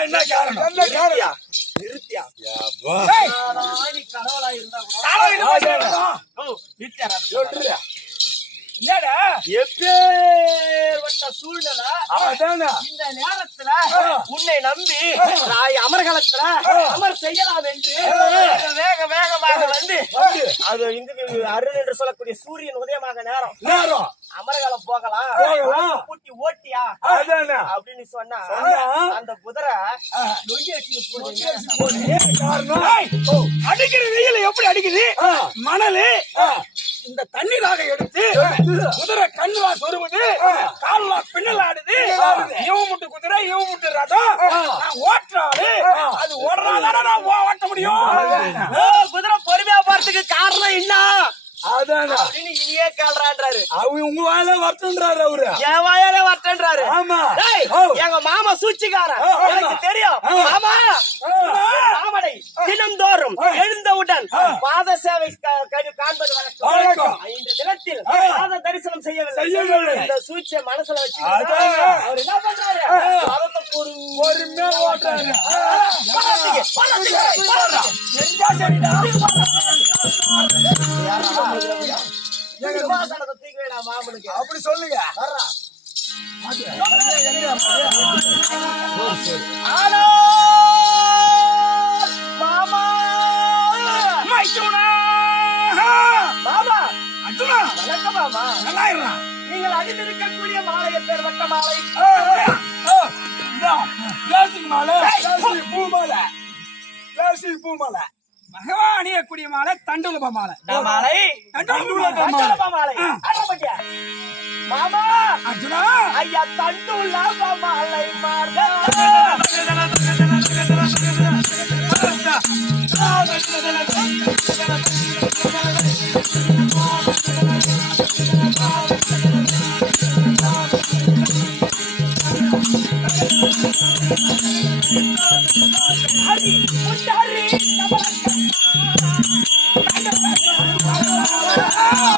என்ன காரணம் என்ன காரணம் அடிக்கிற வெயில் எப்படி அடிக்குது. மணலு. இந்த தண்ணீராக எடுத்து குதிரை கண்ணுலா சொருவுது கால்ல பின்னல் ஆடுது இவன் முட்டு குதிரை இவன் முட்டு ரதம் ஓட்டுறாரு அது ஓடுறாதானே நான் ஓட்ட முடியும்? குதிரை பொறுமையா போறதுக்கு காரணம் என்ன? அதானே. இனியே கேள்றான்றாரு. அவங்க உங்க வாயில வரட்டுன்றாரு அவரு. நேரத்தில் பாத தரிசனம் செய்யவில்லை. இந்த சூழ்ச்சிய மனசுல வச்சு அவர் என்ன பண்றாரு? பாதத்தை அப்படி சொல்லுங்க. ஆனா மாமா? மாமா? அர்ஜுனா, வணக்கம் மாமா நல்லா இருடா. நீங்கள் அணிந்திருக்கக்கூடிய மாலை பேர் வட்ட மாலை பிளாஸ்டிக் மாலை பிளாஸ்டிக் பூ மாலை பிளாஸ்டிக் பூ மாலை பகவான் அணியக்கூடிய மாலை தண்டுலப மாலை மாலை தண்டுலப மாலை. மாமா அர்ஜுனா ஐயா தண்டுலப்பா மாலை மார்க Oh!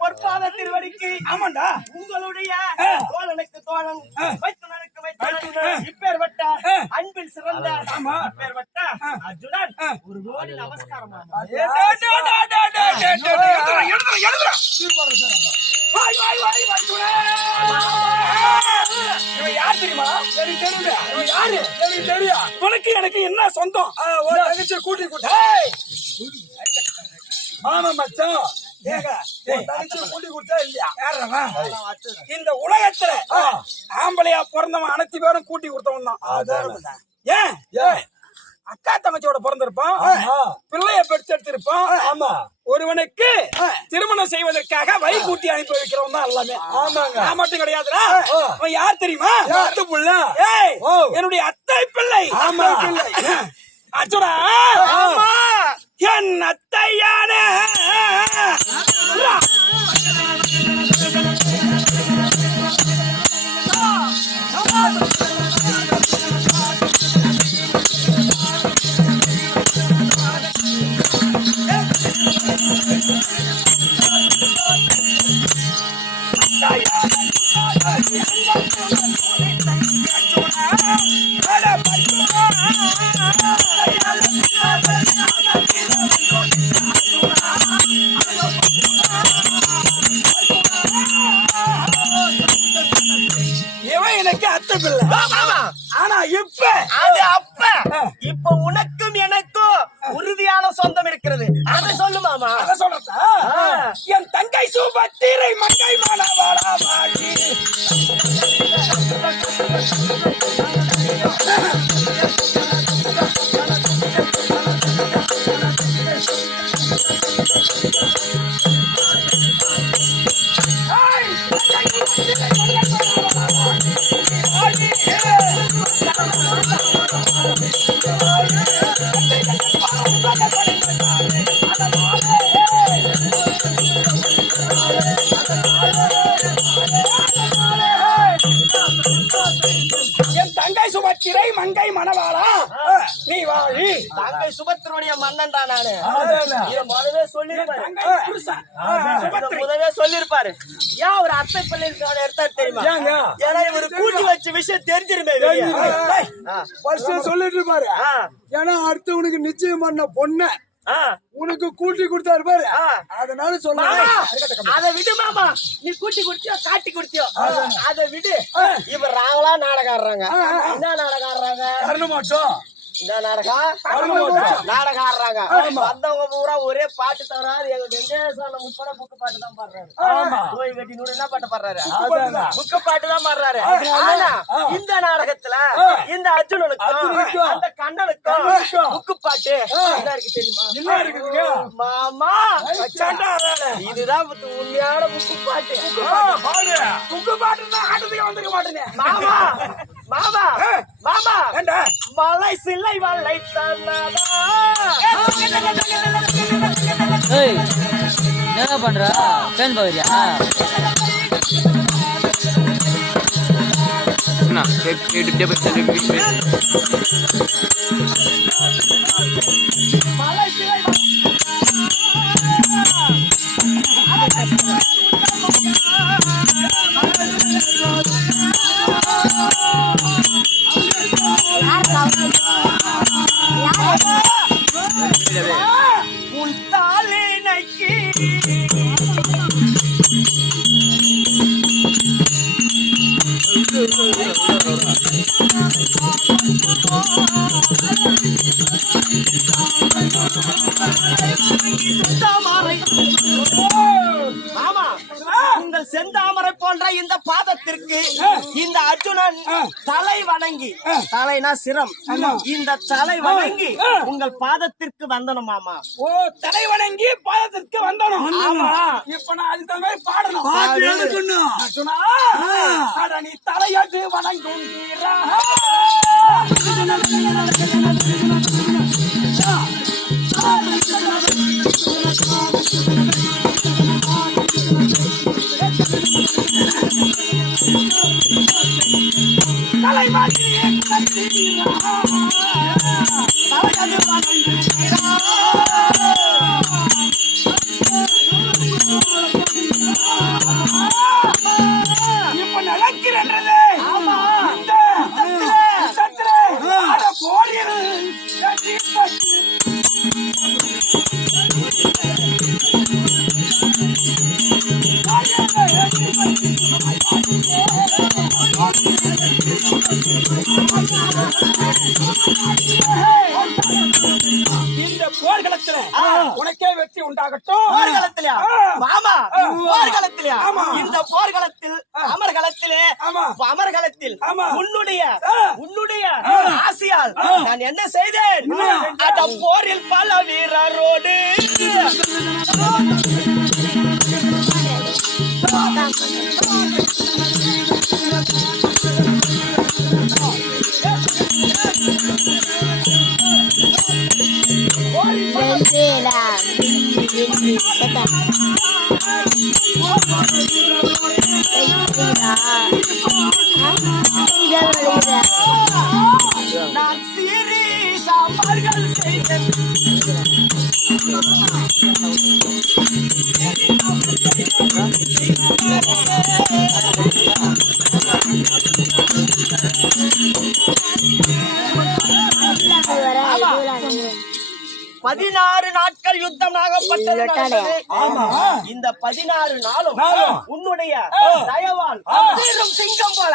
பொற்பாத திருவடிக்கு ஆமாண்டா உங்களுடைய தோழனுக்கு தோழன் வைத்துனனுக்கு வைத்துனன் இப்பேற்பட்ட அன்பில் சிறந்த ஆமா இப்பேற்பட்ட அர்ஜுனன் ஒரு கோடி நமஸ்காரம் உனக்கு எனக்கு என்ன சொந்தம் கூட்டி கூட்டி ஆமா மச்சான் இந்த உலகத்துல ஆம்பளையா பிறந்தவன் அனைத்து பேரும் கூட்டி கொடுத்தவன் தான். ஏன்? அக்கா தங்கச்சியோட பிறந்திருப்பான். பிள்ளைய பெற்றெடுத்திருப்பான் ஆமா. ஒருவனுக்கு திருமணம் செய்வதற்காக வை கூட்டி அனுப்பி வைக்கிறவன் தான் எல்லாமே. ஆமாங்க. நான் மட்டும் கிடையாதுடா. அவன் யார் தெரியுமா? அத்தை புள்ள. என்னுடைய அத்தை பிள்ளை. ஆமா. பிள்ளை. அச்சோடா ஆமா. என்னத்தையான Yeah. சுபத்திரை மங்கை மணவாளா. நீ வாழி. தங்கை சுபத்திரனுடைய மன்னன் தான் நானு. முதவே சொல்லிருப்பாரு. ஏன் அவர் அத்தை பிள்ளை எடுத்தாரு தெரியுமா? ஏன்னா இவரு கூட்டி வச்ச விஷயம் தெரிஞ்சிருமே சொல்லிட்டு பாரு ஆ, ஏன்னா அடுத்து உனக்கு நிச்சயம் பண்ண பொண்ண. உனக்கு கூட்டி கொடுத்தாரு பாரு. அதனால சொல்ல அத விடு மாமா. நீ கூட்டி குடுத்தியோ காட்டி குடுத்தியோ. அத விடு. இப்ப ராங்களா நாடகம் ஆடுறாங்க என்ன நாடகம் ஆடுறாங்க என்ன நாடகம் நாடகம் ஆடுறாங்க வந்தவங்க பூரா ஒரே பாட்டு தவறாது எங்க வெங்கடேசான முப்பட புக்கு பாட்டு தான் பாடுறாரு. நோய் கட்டி நூறு என்ன பாட்டு பாடுறாரு. புக்கு பாட்டு தான் பாடுறாரு. ஆனா இந்த நாடகத்துல இந்த அர்ஜுனனுக்கும் அந்த கண்ணனுக்கும் புக்கு பாட்டு என்ன இருக்கு தெரியுமா? மாமா. இதுதான் உண்மையான புக்கு பாட்டு. குக்கு பாட்டுன்னா ஆட்டத்துக்கு வந்துக்க மாட்டேனே. மாமா மாமா மாமா மலை சில்லை வல்லை தன்னதா ஏய் என்ன பண்ற ஃபேன் பாக்குறியா மலை சிலை உன் அர்ஜுனன் தலை வணங்கி. தலைனா சிரம். இந்த தலை வணங்கி உங்கள் பாதத்திற்கு வந்தனம் மாமா. ஓ தலை வணங்கி பாதத்திற்கு வந்தனும். இப்ப நான் அதுக்கு தகுந்த மாதிரி பாடணும். பாட்டு எழுதணும் அட நீ தலையாட்டு வணங்கும் உண்டாகட்டும். போர்க்களத்திலயா? மாமா போர்க்களத்திலயா. இந்த போர்க்களத்தில். அமர்கலத்தில் ஆமா. உன்னுடைய. உன்னுடைய ஆசையால் நான் என்ன செய்தேன்? அந்த போரில் பல வீரரோடு பதினாறு நாட்கள் யுத்தம் நாகப்பட்டது இந்த பதினாறு நாளும் உன்னுடைய தயவால் தீரும் சிங்கம் போல.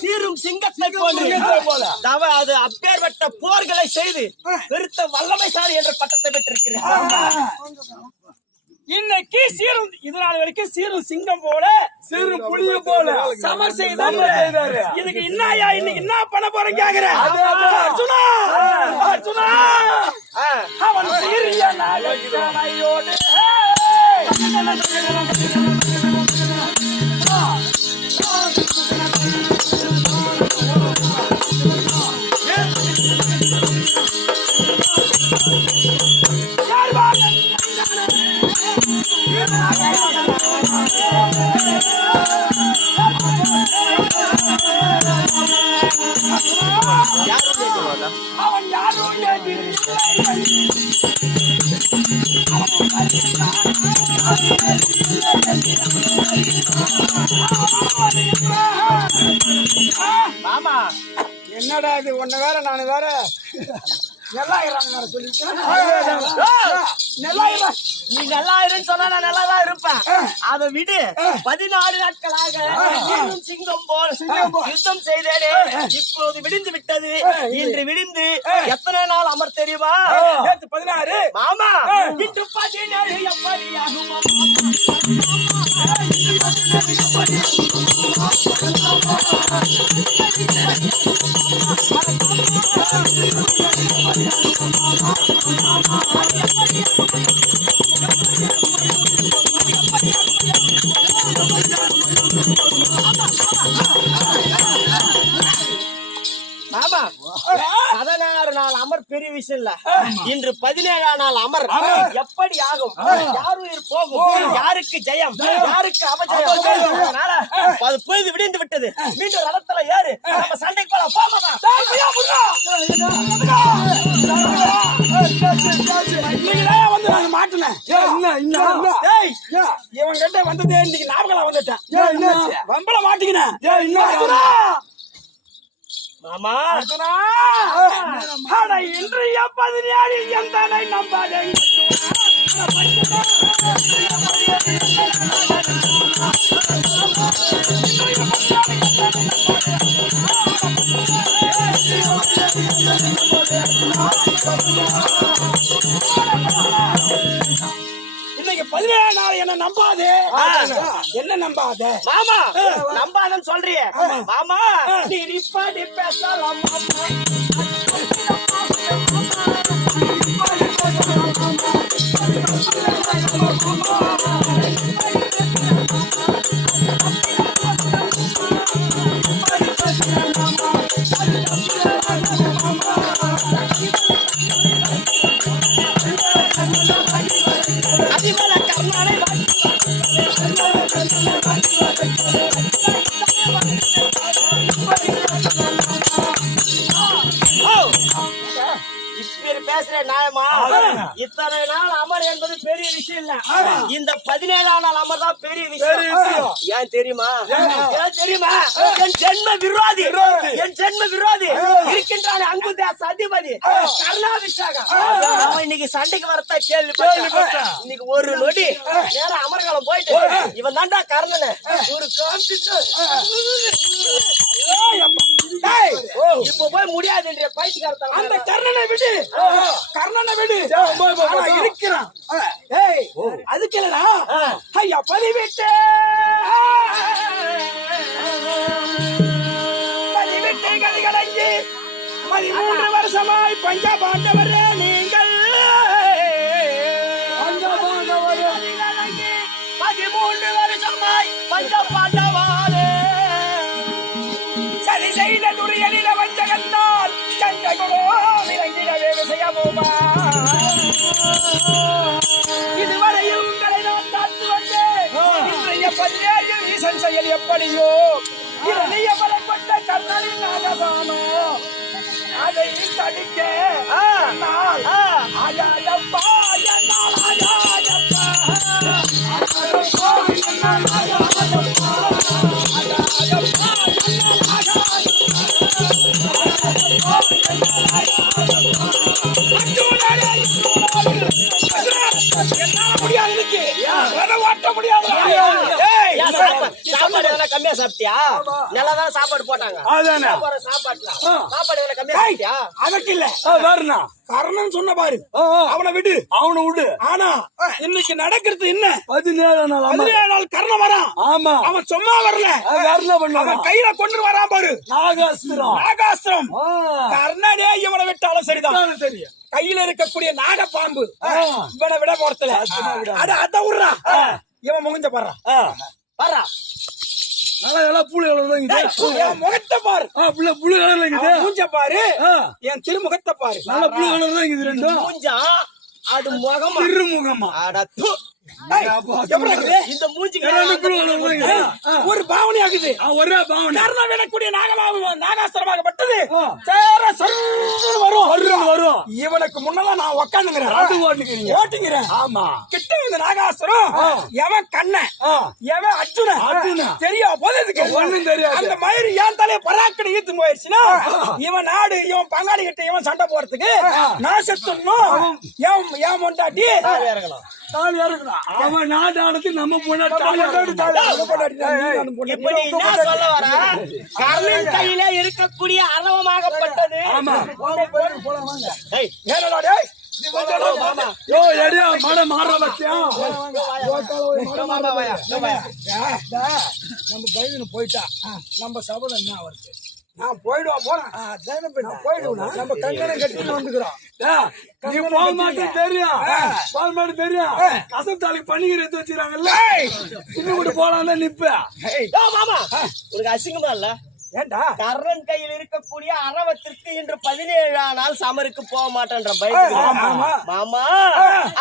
சீரும் சிங்கத்தை போல. தவ அது அப்பேற்பட்ட போர்களை செய்து பெருத்த வல்லமைசாலி என்ற பட்டத்தை பெற்றிருக்கிறேன் இன்னைக்கு சீரும் இது நாள் வரைக்கும் சீரும் சிங்கம் போல சிறு புளிய போல. சமர் செய்தாரு. இதுக்கு என்னயா இன்னைக்கு என்ன பண்ண போறேன் கேக்குறேன். அர்ஜுனா அர்ஜுனா. அவன் சீரிய நாயகனையோடு. யாரும் மாமா என்னடா இது? உன்னை வேற நான் வேற நல்லா நீ நல்லா இருன்னு சொன்னா நான் நல்லா தான் இருப்பேன் அதை விடு. பதினாறு நாட்களாக சிங்கம் போல் யுத்தம் செய்தேனே. இப்போது விடிந்து விட்டது. இன்று விடிந்து எத்தனை நாள் அமர் தெரியுமா? பதினாறு. மாமா இன்று பதினேழு எப்படி ஆகுமா மாமா இல்ல இன்று பதினேழாம் நாள் அமர். எப்படி ஆகும்? யார் உயிர் போகும்? யாருக்கு ஜெயம்? யாருக்கு அபஜயம் பொழுது விடிந்து விட்டது. மீண்டும் ரதத்துல ஏறு. நம்ம சண்டைக்கு வந்து நான் மாட்டினேன். இவன் கிட்ட வந்ததே இன்னைக்கு ஞாபகம் வந்துட்டேன். மாட்டிக்கினேன்! மாமா அர்ஜுனா! அட, இன்றைய எந்தனை நம்பாதே இன்னைக்கு பதினேழு நாள் என்ன நம்பாதே. என்ன நம்பாதே? மாமா நம்பாதன்னு சொல்றியே. மாமா நீ நிப்பாடி பேசலாம் மாமா. அதிபல ஏன் தெரியுமா? ஏன் தெரியுமா? என் ஜென்ம விரோதி. என் ஜென்ம விரோதி. இருக்கின்றான் அங்கு தேச அதிபதி கர்ணாபிஷேகம் அவன் இன்னைக்கு சண்டைக்கு வரத்த கேள்விப்பட்டேன். இன்னைக்கு ஒரு நொடி. நேரம் அமர்காலம் போயிட்டு. இவன் தான்டா கர்ணனு. ஒரு காமிச்சு இப்ப போய் முடியாது அந்த கர்ணனை விடு. கர்ணனை விடு. இருக்கிறான். அதுக்கு இல்லடா. ஐயா பதிவிட்டு. பதிவிட்டு கதிகலங்கி பதிமூன்று வருஷமாய் பஞ்ச இதுவரையில் உங்களை நான் காத்து வந்தேன். இன்றைய பதினேழு ஈசன் செயல் எப்படியோ? இளைய பலப்பட்ட கண்ணனின் நாகபானோ அதை தடுக்க. ஆகாதப்பா என்னால் நல்லா தானே சாப்பாடு போட்டாங்க? அதானே. ஆ. சாப்பாடு எவ்வளவு கம்மியா அதற்கு இல்ல சொன்ன பாரு. அவனை விடு. அவனை விடு. ஆனா இன்னைக்கு நடக்கிறது என்ன? பதினேழு நாள் ஆமா. பதினேழு நாள் கர்ணம் வரான். ஆமா. அவன் சும்மா வரல. பண்ணுவான் அவன் கையில கொண்டு வரான் பாரு. நாகாஸ்திரம் நாகாஸ்திரம். கர்ணனே இவனை விட்டாலும் சரிதான். தெரியும் கையில இருக்கக்கூடிய நாகப்பாம்பு ஆ. இவனை விட போறதுல. அட அத விடுறா. இவன் முகஞ்ச பாரு ஆ. நல்லா எல்லாம் புளி கலர் தான் இருக்குது. என் முகத்தை பாரு. ஆ, புள்ள புளி கலர்ல இருக்குது. மூஞ்ச பாரு. என் திருமுகத்தை பாரு. நல்ல புளி கலர் தான் இருக்குது ரெண்டும். மூஞ்சா? அது முகமா? திருமுகமா. அட இந்த ஆ. ஒரு பாவனை ஆகுது. ஆ, ஒரே பாவனை. கர்ணம் விடக்கூடிய நாகமாக நாகாஸ்திரமாகப்பட்டது. ஆ. சேர சொல்லுன்னு வரும். வரும். இவனுக்கு முன்னெல்லாம் நான் உக்காந்துங்கிறேன். ஓட்டிங்கிறேன். ஆமா. கிட்ட இந்த நாகாசுரம் எவன் கண்ணன் ஆ. எவன் அர்ஜுனன் அர்ஜுனன். தெரியா போது இதுக்கு ஒண்ணும் தெரியாது. அந்த மயிறு ஏன் தலைய பராக்கடி ஈத்து போயிடுச்சுன்னா இவன் நாடு இவன் பங்காளி கிட்ட இவன் சண்டை போறதுக்கு நான் செத்துடணும். ஏன் ஏன் மொண்டாட்டி? இறங்கலாம் தாலி இறக்கணும் அவன் நாட்டானது நம்ம பொண்ணா தாலி இறக்கணும். இப்ப நீ என்ன சொல்ல வர? கர்ணன் கையில இருக்கக்கூடிய அரவமாகப்பட்டது. ஆமா. நம்ம பையனு போயிட்டா. நம்ம சபதம் என்ன வருது நான் போயிடுவான் போறேன். நான் போயிடுவேன் நம்ம கங்கணம் கட்டிட்டு வந்துக்கிறோம். நீ போக மாட்டேன் தெரியும் போக மாட்டேன் தெரியும் எடுத்து வச்சிருக்காங்கல்ல இன்னும் கூட போலாம் தான் மாமா. உனக்கு அசிங்கமா இல்ல? ஏண்டா கர்ணன் கையில் இருக்கக்கூடிய அரவத்திற்கு இன்று பதினேழாம் நாள் சமருக்கு போக மாட்டேன்ற பயந்து ஆமா. மாமா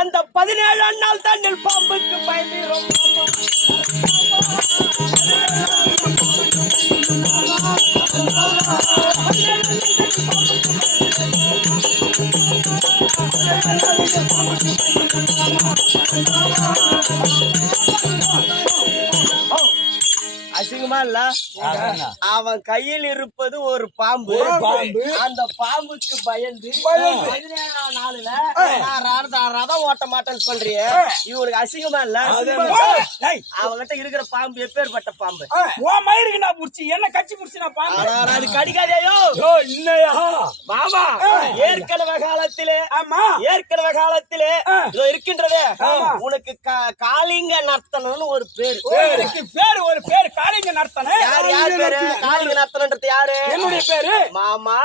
அந்த பதினேழாம் நாள் தண்ணில் பாம்புக்கு பயந்துகிறோம் மாமா. அசிங்கமா இல்ல? அவன் கையில் இருப்பது ஒரு பாம்பு. அந்த பாம்புக்கு பயந்து பதினேழாம் நாளுல நான் ரத- ரதம் ஓட்ட மாட்டேன்னு சொல்றியே. இவனுக்கு அசிங்கமா இல்ல? டேய், அவன்கிட்ட இருக்கிற பாம்பு எப்பேற்பட்ட பாம்பு? மயிருக்கு நான் புடிச்சு? என்ன கட்சி புடிச்சு நான் பாம்பு அது கடிக்காதேயோ யோ இன்னையா மாமா ஏற்கனவே காலத்திலே ஆமா. ஏற்கனவே காலத்திலே இதோ இருக்கின்றதே. உனக்கு காளிங்க நர்த்தனம்னு ஒரு பேரு. பேரு ஒரு பேர். காளிங்க நடத்தன யார் யார் பேரு? காளிங்க நர்த்தனன்றது யாரு? என்னுடைய பேரு? மாமா.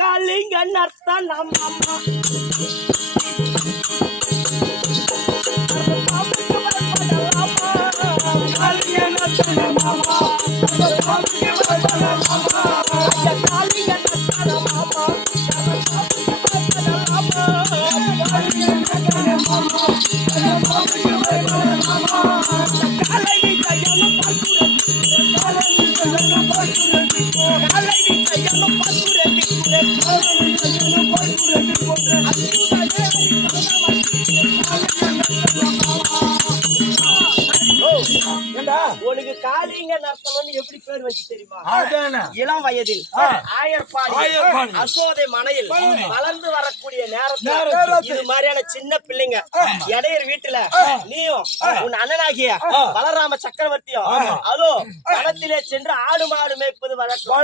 காளிங்க நர்த்தனம் மாமா. காளிங்க நர்த்தனம் மாமா. உனக்கு காளிங்க நர்த்தனம்னு எப்படி பேர் வச்சு தெரியுமா? இளம் வயதில் ஆயர்பாடி. அசோதை மனையில் வளர்ந்து வரக்கூடிய நேரத்துல இது மாதிரியான சின்ன பிள்ளைங்க இடையர் வீட்டுல நீயும் உன் அண்ணனாகிய பலராம சக்கரவர்த்தியும் அதோ வனத்திலே சென்று ஆடு மாடு மேய்ப்பது வழக்கம்.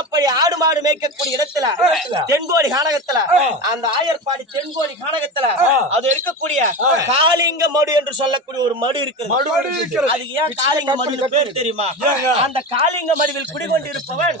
அப்படி ஆடு மாடு மேய்க்கக்கூடிய இடத்துல தென்கோடி கானகத்துல அந்த ஆயர்பாடி தென்கோடி கானகத்துல அது இருக்கக்கூடிய காளிங்க மடு என்று சொல்லக்கூடிய ஒரு மடு இருக்குது. அதுக்கு ஏன் காளிங்க மடுன்னு பேர் தெரியுமா? அந்த காளிங்க மடுவில் குடிகொண்டிருப்பவன்